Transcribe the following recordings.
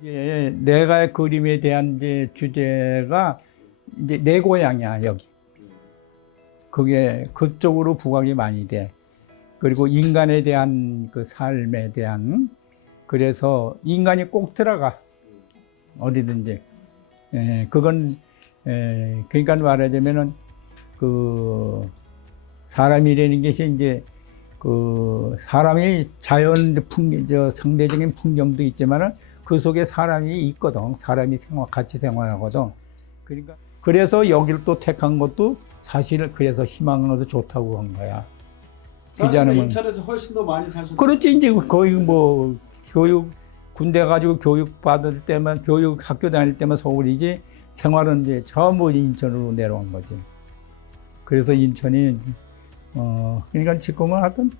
이제 내가 그림에 대한 이제 주제가 이제 내 고향이야, 여기. 그게 그쪽으로 부각이 많이 돼. 그리고 인간에 대한 그 삶에 대한, 그래서 인간이 꼭 들어가. 어디든지. 그건, 그러니까 말하자면은 그 사람이라는 것이 이제 그 사람이 자연 상대적인 풍경도 있지만은 그 속에 사람이 있거든. 사람이 같이 생활하거든. 그러니까 그래서 여기를 또 택한 것도 사실 그래서 희망을 얻어 좋다고 한 거야. 사실은 인천에서 훨씬 더 많이 사셨죠. 그렇지. 이제 거의 뭐 교육 군대 가지고 교육 받을 때만 교육 학교 다닐 때만 서울이지 생활은 이제 전부 인천으로 내려온 거지. 그래서 인천이 그러니까 지금은 하여튼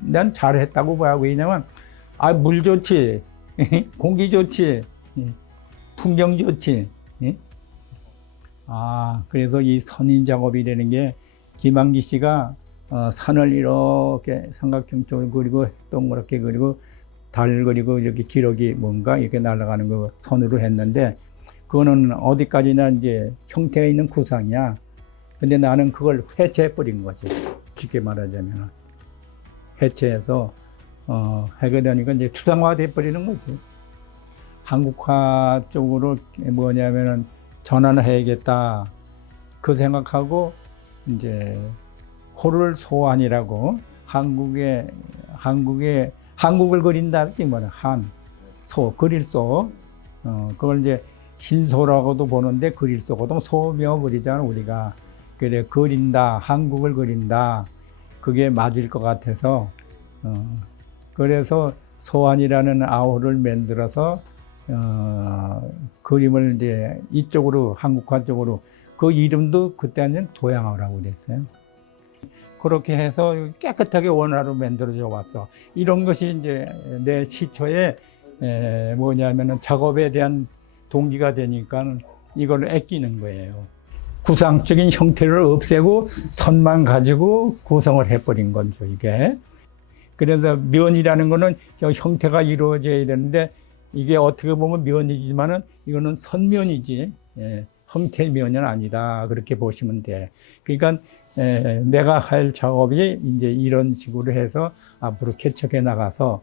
난 잘했다고 봐요. 왜냐면 물 좋지, 공기 좋지, 풍경 좋지. 그래서 이 선인 작업이라는 게 김한기 씨가 산을 이렇게 삼각형적으로 그리고 동그랗게 그리고 달 그리고 이렇게 기러기 뭔가 이렇게 날아가는 거 선으로 했는데 그거는 어디까지나 이제 형태가 있는 구상이야. 근데 나는 그걸 해체해버린 거지. 쉽게 말하자면. 해체해서, 하게 되니까 이제 추상화 돼버리는 거지. 한국화 쪽으로 뭐냐면은 전환을 해야겠다. 그 생각하고, 이제, 호를 소환이라고, 한국을 그린다. 뭐냐, 그릴 소. 그걸 이제 신소라고도 보는데 그릴 소거든. 소며 그리잖아, 우리가. 그래, 그린다, 한국을 그린다. 그게 맞을 것 같아서, 그래서 소환이라는 아호를 만들어서, 그림을 이제 이쪽으로, 한국화 쪽으로, 그 이름도 그때는 도양화라고 그랬어요. 그렇게 해서 깨끗하게 원화로 만들어져 왔어. 이런 것이 이제 내 시초에, 뭐냐면은 작업에 대한 동기가 되니까 이걸 아끼는 거예요. 구상적인 형태를 없애고 선만 가지고 구성을 해버린 거죠, 이게. 그래서 면이라는 거는 형태가 이루어져야 되는데 이게 어떻게 보면 면이지만은 이거는 선면이지, 형태의 면은 아니다. 그렇게 보시면 돼. 그러니까, 내가 할 작업이 이제 이런 식으로 해서 앞으로 개척해 나가서,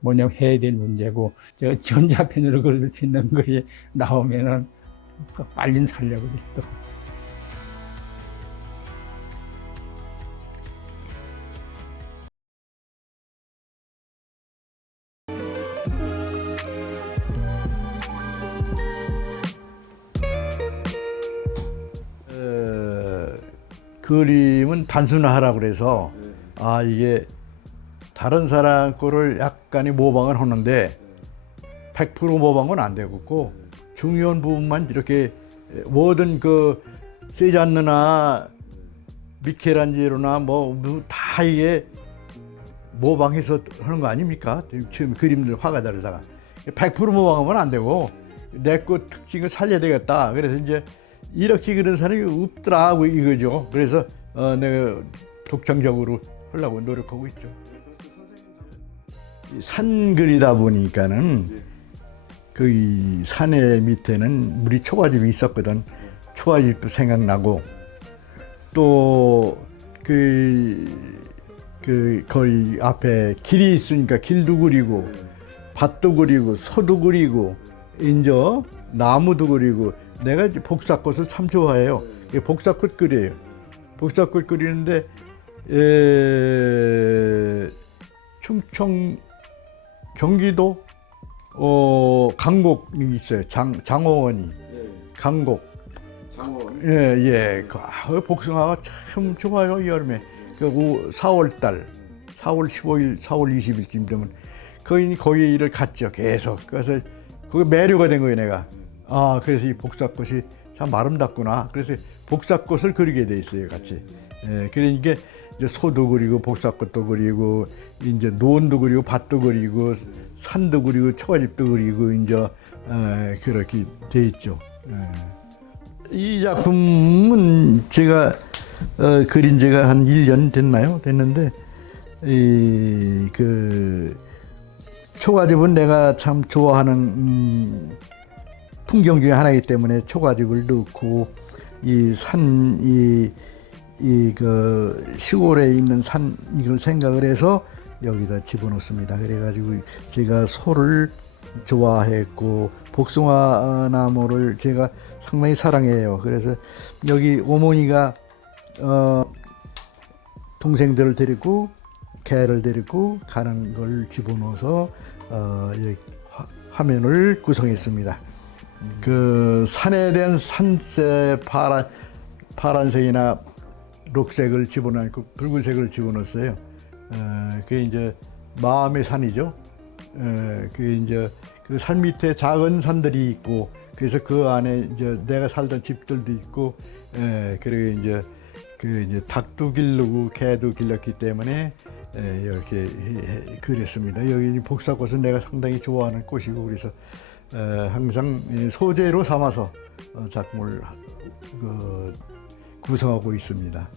뭐냐면 해야 될 문제고, 전자펜으로 그릴 수 있는 것이 나오면은 빨리 살려고 그래, 또. 그림은 단순화하라고 그래서 이게 다른 사람 거를 약간의 모방을 하는데 100% 모방은 안 되겠고 중요한 부분만 이렇게 뭐든 그 세잔느나 미켈란젤로나 뭐 다 이게 모방해서 하는 거 아닙니까? 지금 그림들 화가들다가 100% 모방하면 안 되고 내 거 특징을 살려야 되겠다. 그래서 이제 이렇게 그런 사람이 없더라고 이거죠. 그래서 내가 독창적으로 하려고 노력하고 있죠. 산 그리다 보니까는 그 산의 밑에는 우리 초가집이 있었거든. 초가집도 생각나고 또 거의 앞에 길이 있으니까 길도 그리고 밭도 그리고 소도 그리고 이제 나무도 그리고 내가 복사꽃을 참 좋아해요. 복사꽃 그려요. 복사꽃 그리는데 충청 경기도 강곡이 있어요. 장어원이 강곡. 예. 그 복숭아가 참 좋아요. 여름에 그 4월 15일, 4월 20일쯤 되면 거기를 갔죠. 계속. 그래서 그게 매료가 된 거예요, 내가. 그래서 이 복사꽃이 참 아름답구나. 그래서 복사꽃을 그리게 돼 있어요, 같이. 그러니까 이제 소도 그리고 복사꽃도 그리고 이제 노원도 그리고 밭도 그리고 산도 그리고 초가집도 그리고 이제 그렇게 돼 있죠. 이 작품은 제가 그린 지가 한 1년 됐나요? 됐는데 초가집은 내가 참 좋아하는 풍경 중에 하나이기 때문에 초가집을 넣고 그 시골에 있는 산 이걸 생각을 해서 여기다 집어넣습니다. 그래가지고 제가 소를 좋아했고 복숭아 나무를 제가 상당히 사랑해요. 그래서 여기 어머니가 동생들을 데리고 개를 데리고 가는 걸 집어넣어서 화면을 구성했습니다. 그 산에 대한 산색 파란색이나 녹색을 집어넣고 붉은색을 집어넣었어요. 그게 이제 마음의 산이죠. 그게 이제 그 산 밑에 작은 산들이 있고 그래서 그 안에 이제 내가 살던 집들도 있고 그리고 이제 닭도 기르고 개도 길렀기 때문에 이렇게 그랬습니다. 여기 복사꽃은 내가 상당히 좋아하는 꽃이고 그래서 항상 소재로 삼아서 작품을 구성하고 있습니다.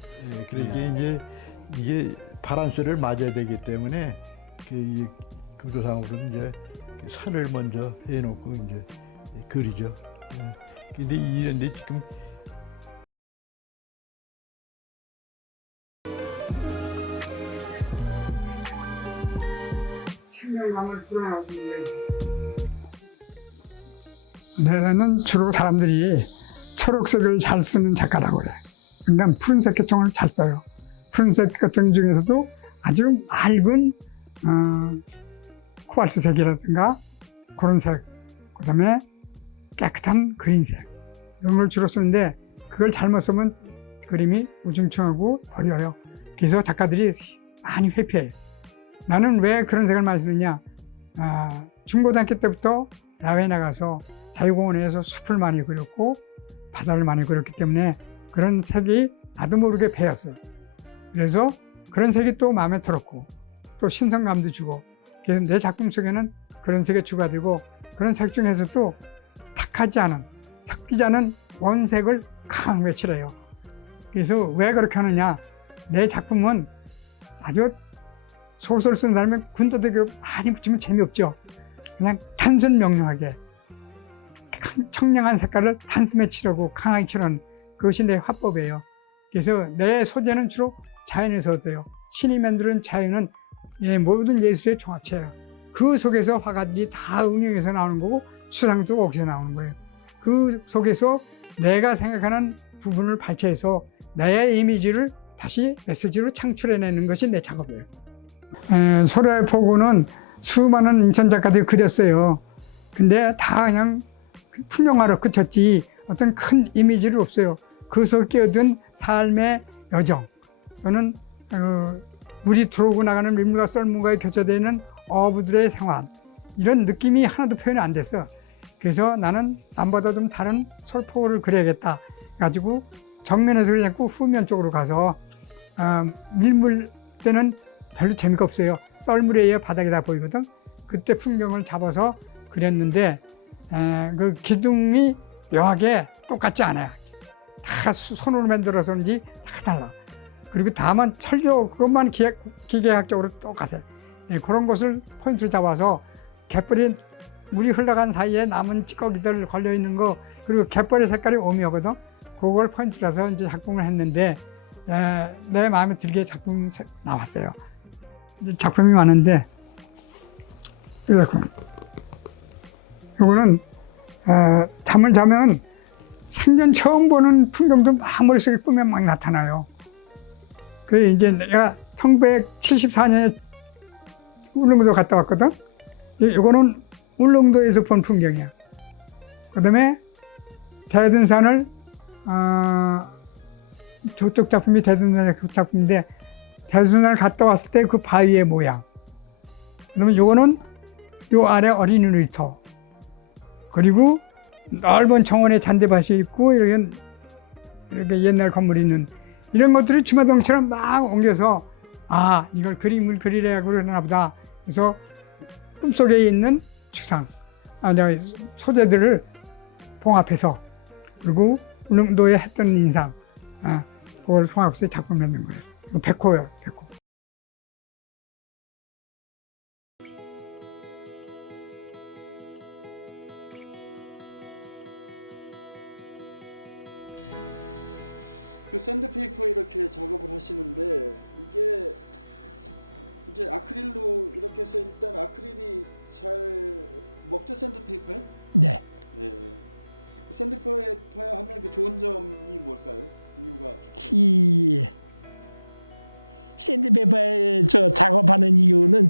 그러니까 이제 이게 파란색을 맞아야 되기 때문에 구도상으로는 이제 산을 먼저 해놓고 이제 그리죠. 근데 이런데 지금 내는 주로 사람들이 초록색을 잘 쓰는 작가라고 그래. 그러니까 푸른색 계통을 잘 써요. 푸른색 계통 중에서도 아주 맑은 코발트색이라든가 그런 색, 그 다음에 깨끗한 그린색 이런 걸 주로 쓰는데 그걸 잘못 쓰면 그림이 우중충하고 버려요. 그래서 작가들이 많이 회피해요. 나는 왜 그런 색을 많이 쓰느냐, 중고등학교 때부터 야외에 나가서 자유공원에서 숲을 많이 그렸고 바다를 많이 그렸기 때문에 그런 색이 나도 모르게 배웠어요. 그래서 그런 색이 또 마음에 들었고 또 신선감도 주고 그래서 내 작품 속에는 그런 색이 추가되고 그런 색 중에서도 탁하지 않은 섞이지 않은 원색을 강하게 칠해요. 그래서 왜 그렇게 하느냐, 내 작품은 아주 소설 쓴 사람이 군더더기 많이 붙이면 재미없죠. 그냥 단순 명료하게 청량한 색깔을 한숨에 칠하고 강하게 칠하는 그것이 내 화법이에요. 그래서 내 소재는 주로 자연에서 얻어요. 신이 만드는 자연은 모든 예술의 종합체예요. 그 속에서 화가들이 다 응용해서 나오는 거고 수상도 거기서 나오는 거예요. 그 속에서 내가 생각하는 부분을 발췌해서 나의 이미지를 다시 메시지로 창출해내는 것이 내 작업이에요. 소라의 포구는 수많은 인천 작가들이 그렸어요. 근데 다 그냥 풍경화로 그쳤지 어떤 큰 이미지를 없어요. 그 속에 끼어든 삶의 여정 또는 물이 들어오고 나가는 민물과 썰물과의 교차되는 어부들의 생활 이런 느낌이 하나도 표현이 안 됐어. 그래서 나는 남보다 좀 다른 솔포를 그려야겠다 가지고 정면에서 그리지 않고 후면 쪽으로 가서 밀물 때는 별로 재미가 없어요. 썰물에 의해 바닥이 다 보이거든. 그때 풍경을 잡아서 그렸는데 그 기둥이 묘하게 똑같지 않아요. 다 손으로 만들어서인지 다 달라. 그리고 다만 철교 그것만 기계학적으로 똑같아요. 그런 것을 포인트를 잡아서 갯벌이 물이 흘러간 사이에 남은 찌꺼기들 걸려 있는 거 그리고 갯벌의 색깔이 오묘하거든. 그걸 포인트로 해서 이제 작품을 했는데 내 마음에 들게 작품이 나왔어요. 이제 작품이 많은데 이거는 잠을 자면 생전 처음 보는 풍경도 막 머릿속에 꿈에 막 나타나요. 그래 이제 내가 1974년에 울릉도 갔다 왔거든. 이거는 울릉도에서 본 풍경이야. 그 다음에 대둔산을 저쪽 작품이 대둔산의 그 작품인데 대둔산을 갔다 왔을 때 그 바위의 모양. 그러면 요거는 요 아래 어린이 놀이터. 그리고 넓은 정원에 잔디밭이 있고 이렇게 옛날 건물이 있는 이런 것들이 주마등처럼 막 옮겨서 아 이걸 그림을 그리려고 그러나 보다. 그래서 꿈속에 있는 추상, 소재들을 봉합해서 그리고 울릉도에 했던 인상 그걸 통합해서 작품을 만든 거예요. 이거 백호예요, 백호. 그 샌드페이퍼 이렇게 작업을 하시는데 이게 이제 아크릴로 이렇게 해서 일단 아크릴이 잘 먹죠 샌드페이퍼에? 네. 네. 샌드페이퍼에 하면 그 좋은 점이 뭘까요? 이유가 이 샌드페퍼에 저 작업하는 이유는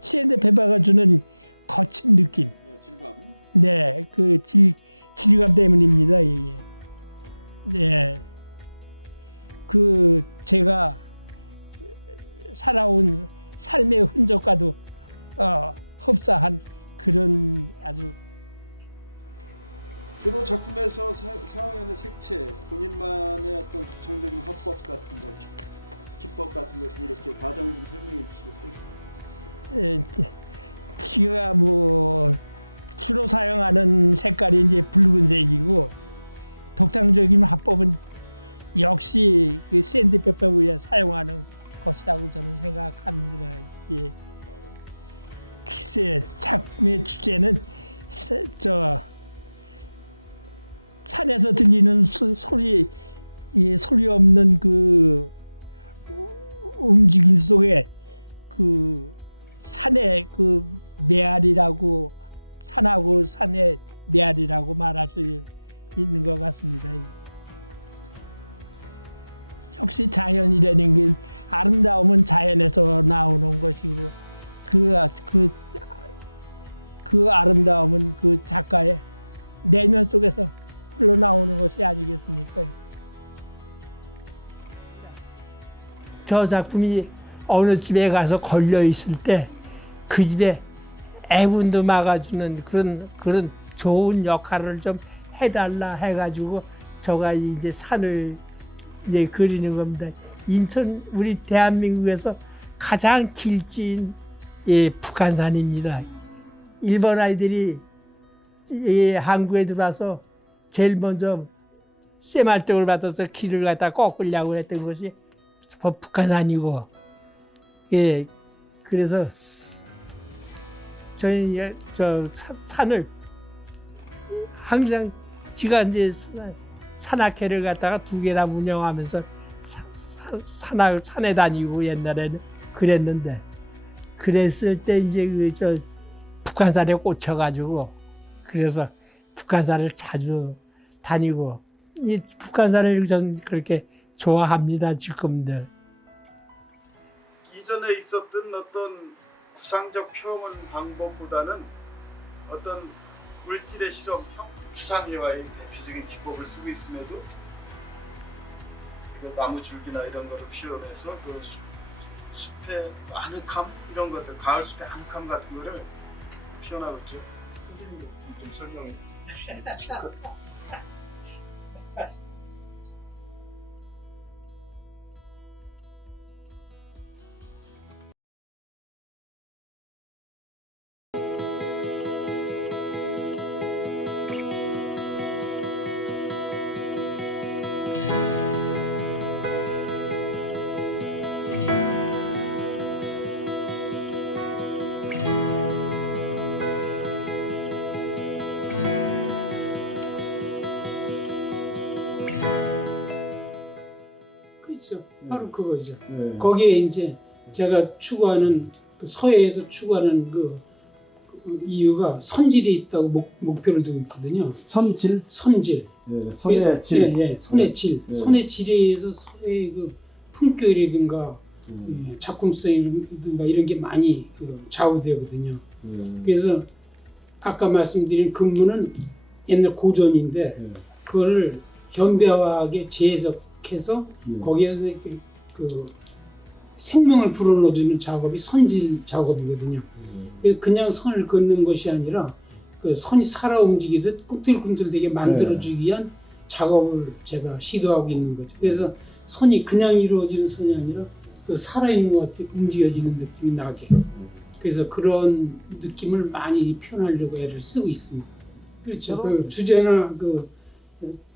샌드페퍼가 주는 거친 느낌, 네, 질감. 네, 그 질감 때문입니다. 이게. 네, 그 제가 살아온 삶의 흔적과도 흡사한 그런 아주 주로 작품에서 사용하는 색채, 본인만의 어떤 구창적인 화법 같은 거, 기법 같은 것 이렇게 과정 좀 설명해 주시겠어요? 제가 뭐 주로 사용하는 색깔이 이제 붉은색이고 독창적인 화법은 역시 그 샌드페퍼에 사용하는 것이라고 저는 생각합니다. 예. 글쎄 작품의 주제는 저 산에서 들리는 소리, 이 소리 없는 그 움직임 속에 그 산의 그 메아리라고 산하고 산의 메아리라고 말할 수 있는 것 같습니다. 역시 자연이라는 게 아름다움은 자연에서 나오는 것이고 그 아름다움은 그 작가의 내면 속에서 흘러나오는 것이 아니겠습니까? 저 작품이 어느 집에 가서 걸려 있을 때 그 집에 애분도 막아주는 그런 좋은 역할을 좀 해달라 해가지고 저가 이제 산을 이제 그리는 겁니다. 인천 우리 대한민국에서 가장 길진 북한산입니다. 일본 아이들이 한국에 들어와서 제일 먼저 쇠말등을 받아서 길을 갖다 꺾으려고 했던 것이 북한산이고, 예, 그래서 저희 저 산을 항상 지가 이제 산악회를 갖다가 2개나 운영하면서 산에 다니고 옛날에는 그랬는데, 그랬을 때 이제 저 북한산에 꽂혀가지고 그래서 북한산을 자주 다니고 이 북한산을 전 그렇게 좋아합니다 지금도. 이전에 있었던 어떤 구상적 표현 방법보다는 어떤 물질의 실험, 추상회화의 대표적인 기법을 쓰고 있음에도 그 나무 줄기나 이런 거를 표현해서 그 숲의 아늑함 이런 것들, 가을 숲의 아늑함 같은 거를 표현하고 있죠. 선생님 좀 설명. 그렇죠. 바로 그거죠. 네. 거기에 이제 제가 추구하는 그 서예에서 추구하는 그 이유가 선질이 있다고 목표를 두고 있거든요. 선질, 선질. 네, 손의 질, 예, 손의 질. 네. 손의 질에 의해서 서예의 그 품격이라든가 작품성이라든가 이런 게 많이 그 좌우되거든요. 그래서 아까 말씀드린 근무는 옛날 고전인데 그거를 현대화하게 재해석해서 거기에서 그 생명을 불어넣어주는 작업이 선질 작업이거든요. 그래서 그냥 선을 긋는 것이 아니라 그 선이 살아 움직이듯 꿈틀꿈틀되게 만들어주기 위한 작업을 제가 시도하고 있는 거죠. 그래서 선이 그냥 이루어지는 선이 아니라 그 살아있는 것 같이 움직여지는 느낌이 나게. 그래서 그런 느낌을 많이 표현하려고 애를 쓰고 있습니다. 그렇죠. 그 주제나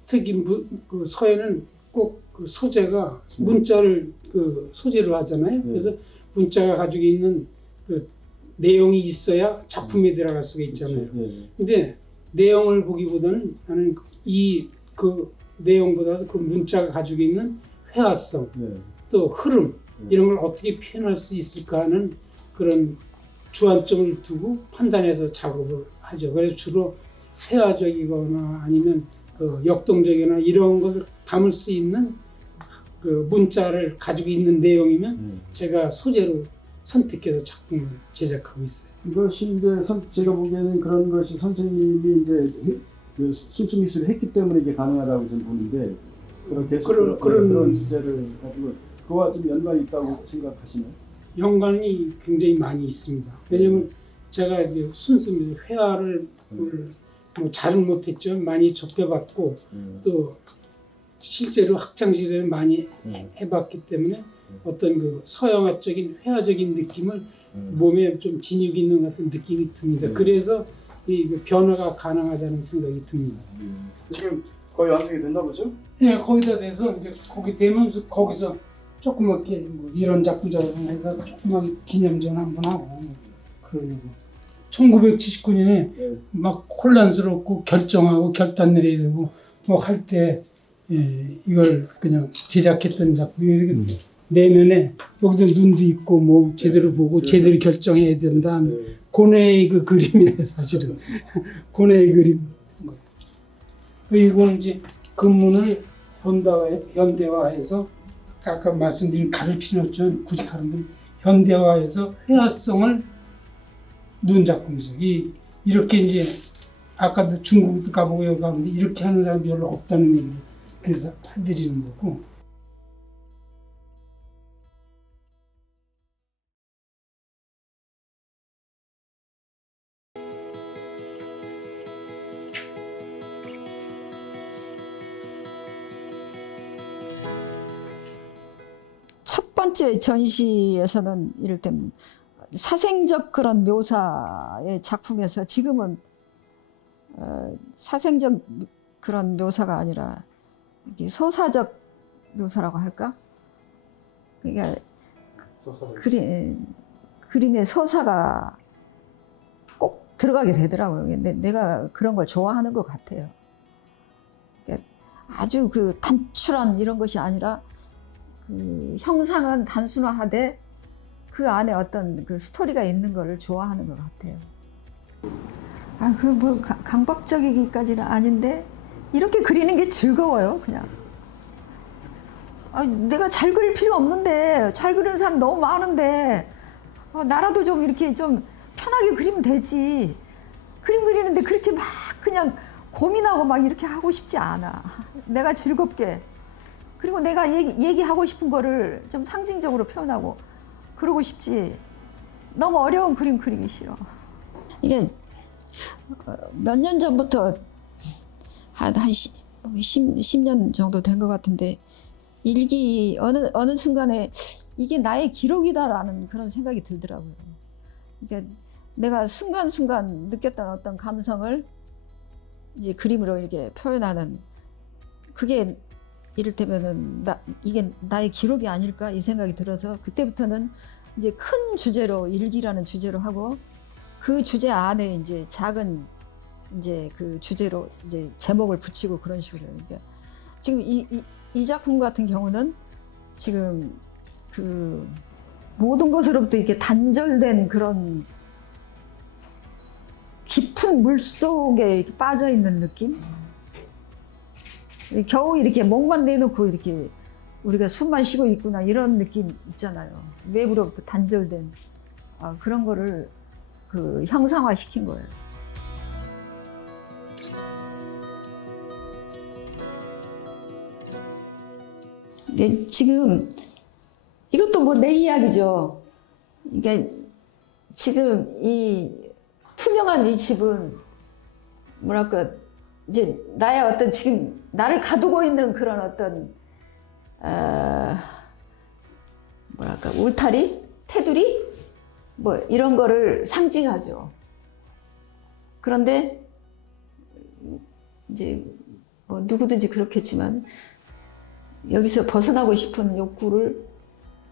특히 그 서예는 꼭 그 소재가 문자를 그 소재로 하잖아요. 그래서 문자가 가지고 있는 그 내용이 있어야 작품에 들어갈 수가 있잖아요. 근데 내용을 보기보다는 나는 이 그 내용보다도 그 문자가 가지고 있는 회화성, 네. 또 흐름 이런 걸 어떻게 표현할 수 있을까 하는 그런 주안점을 두고 판단해서 작업을 하죠. 그래서 주로 회화적이거나 아니면 그 역동적이거나 이런 것을 담을 수 있는 그 문자를 가지고 있는 내용이면 제가 소재로 선택해서 작품을 제작하고 있어요. 이것이 이제 제가 보기에는 그런 것이 선생님이 이제 그 순수미술을 했기 때문에 이게 가능하다고 저는 보는데 그렇게 그런 주제를 가지고 그와 좀 연관이 있다고 생각하시나요? 연관이 굉장히 많이 있습니다. 왜냐하면 제가 이제 순수미술 회화를 뭐 잘은 못했죠. 많이 접해봤고 또 실제로 학창시절에 많이 해봤기 때문에 어떤 그 서양화적인 회화적인 느낌을 몸에 좀 진육이 있는 것 같은 느낌이 듭니다. 그래서 이 변화가 가능하다는 생각이 듭니다. 지금 거의 완성이 됐나 보죠? 네, 거기다 대서 이제 거기 되면서 거기서 조그맣게 뭐 이런 작품자를 해서 조그맣게 기념전 한번 하고 그러는 거. 1979년에 막 혼란스럽고 결정하고 결단 내려야 되고 뭐 할 때 이걸 그냥 제작했던 작품이 내면에 여기도 눈도 있고 뭐 제대로 보고 제대로 결정해야 된다는 고뇌의 그 그림이에요, 사실은. 고뇌의 그림. 이거는 이제 근문을 현대화해서 아까 말씀드린 가를 필요 없지만 굳이 가는 건 현대화해서 회화성을 넣은 작품이죠. 이렇게 이제 아까도 중국도 가보고 여기 가는데 이렇게 하는 사람이 별로 없다는 얘기예요. 그래서 해드리는 거고. 첫 번째 전시에서는 이를테면 사생적 그런 묘사의 작품에서 지금은 사생적 그런 묘사가 아니라 이게 서사적 묘사라고 할까? 그러니까 그림의 서사가 꼭 들어가게 되더라고요. 내가 그런 걸 좋아하는 것 같아요. 그러니까 아주 그 단출한 이런 것이 아니라 그 형상은 단순화하되 그 안에 어떤 그 스토리가 있는 거를 좋아하는 것 같아요. 그 뭐 강박적이기까지는 아닌데 이렇게 그리는 게 즐거워요, 그냥. 내가 잘 그릴 필요 없는데 잘 그리는 사람 너무 많은데 나라도 좀 이렇게 좀 편하게 그리면 되지. 그림 그리는데 그렇게 막 그냥 고민하고 막 이렇게 하고 싶지 않아. 내가 즐겁게. 그리고 내가 얘기하고 싶은 거를 좀 상징적으로 표현하고 그러고 싶지. 너무 어려운 그림 그리기 싫어. 이게 몇 년 전부터 한 10년 정도 된 것 같은데 일기 어느 순간에 이게 나의 기록이다라는 그런 생각이 들더라고요. 그러니까 내가 순간순간 느꼈던 어떤 감성을 이제 그림으로 이렇게 표현하는 그게 이를테면은 이게 나의 기록이 아닐까 이 생각이 들어서 그때부터는 이제 큰 주제로 일기라는 주제로 하고 그 주제 안에 이제 작은 이제 그 주제로 이제 제목을 붙이고 그런 식으로. 그러니까 지금 이 작품 같은 경우는 지금 그 모든 것으로부터 이렇게 단절된 그런 깊은 물 속에 이렇게 빠져 있는 느낌? 겨우 이렇게 목만 내놓고 이렇게 우리가 숨만 쉬고 있구나 이런 느낌 있잖아요. 외부로부터 단절된 그런 거를 그 형상화 시킨 거예요. 근데 지금 이것도 뭐 내 이야기죠. 그러니까 지금 이 투명한 이 집은 뭐랄까 이제 나의 어떤 지금 나를 가두고 있는 그런 어떤 뭐랄까 울타리, 테두리 뭐 이런 거를 상징하죠. 그런데 이제 뭐 누구든지 그렇겠지만 여기서 벗어나고 싶은 욕구를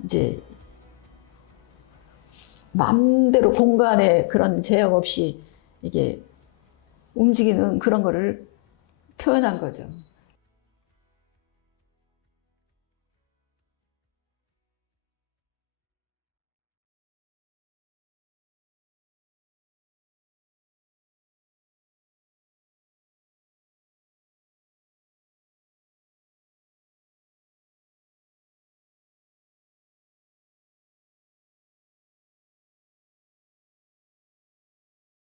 이제 마음대로 공간에 그런 제약 없이 이게 움직이는 그런 거를 표현한 거죠.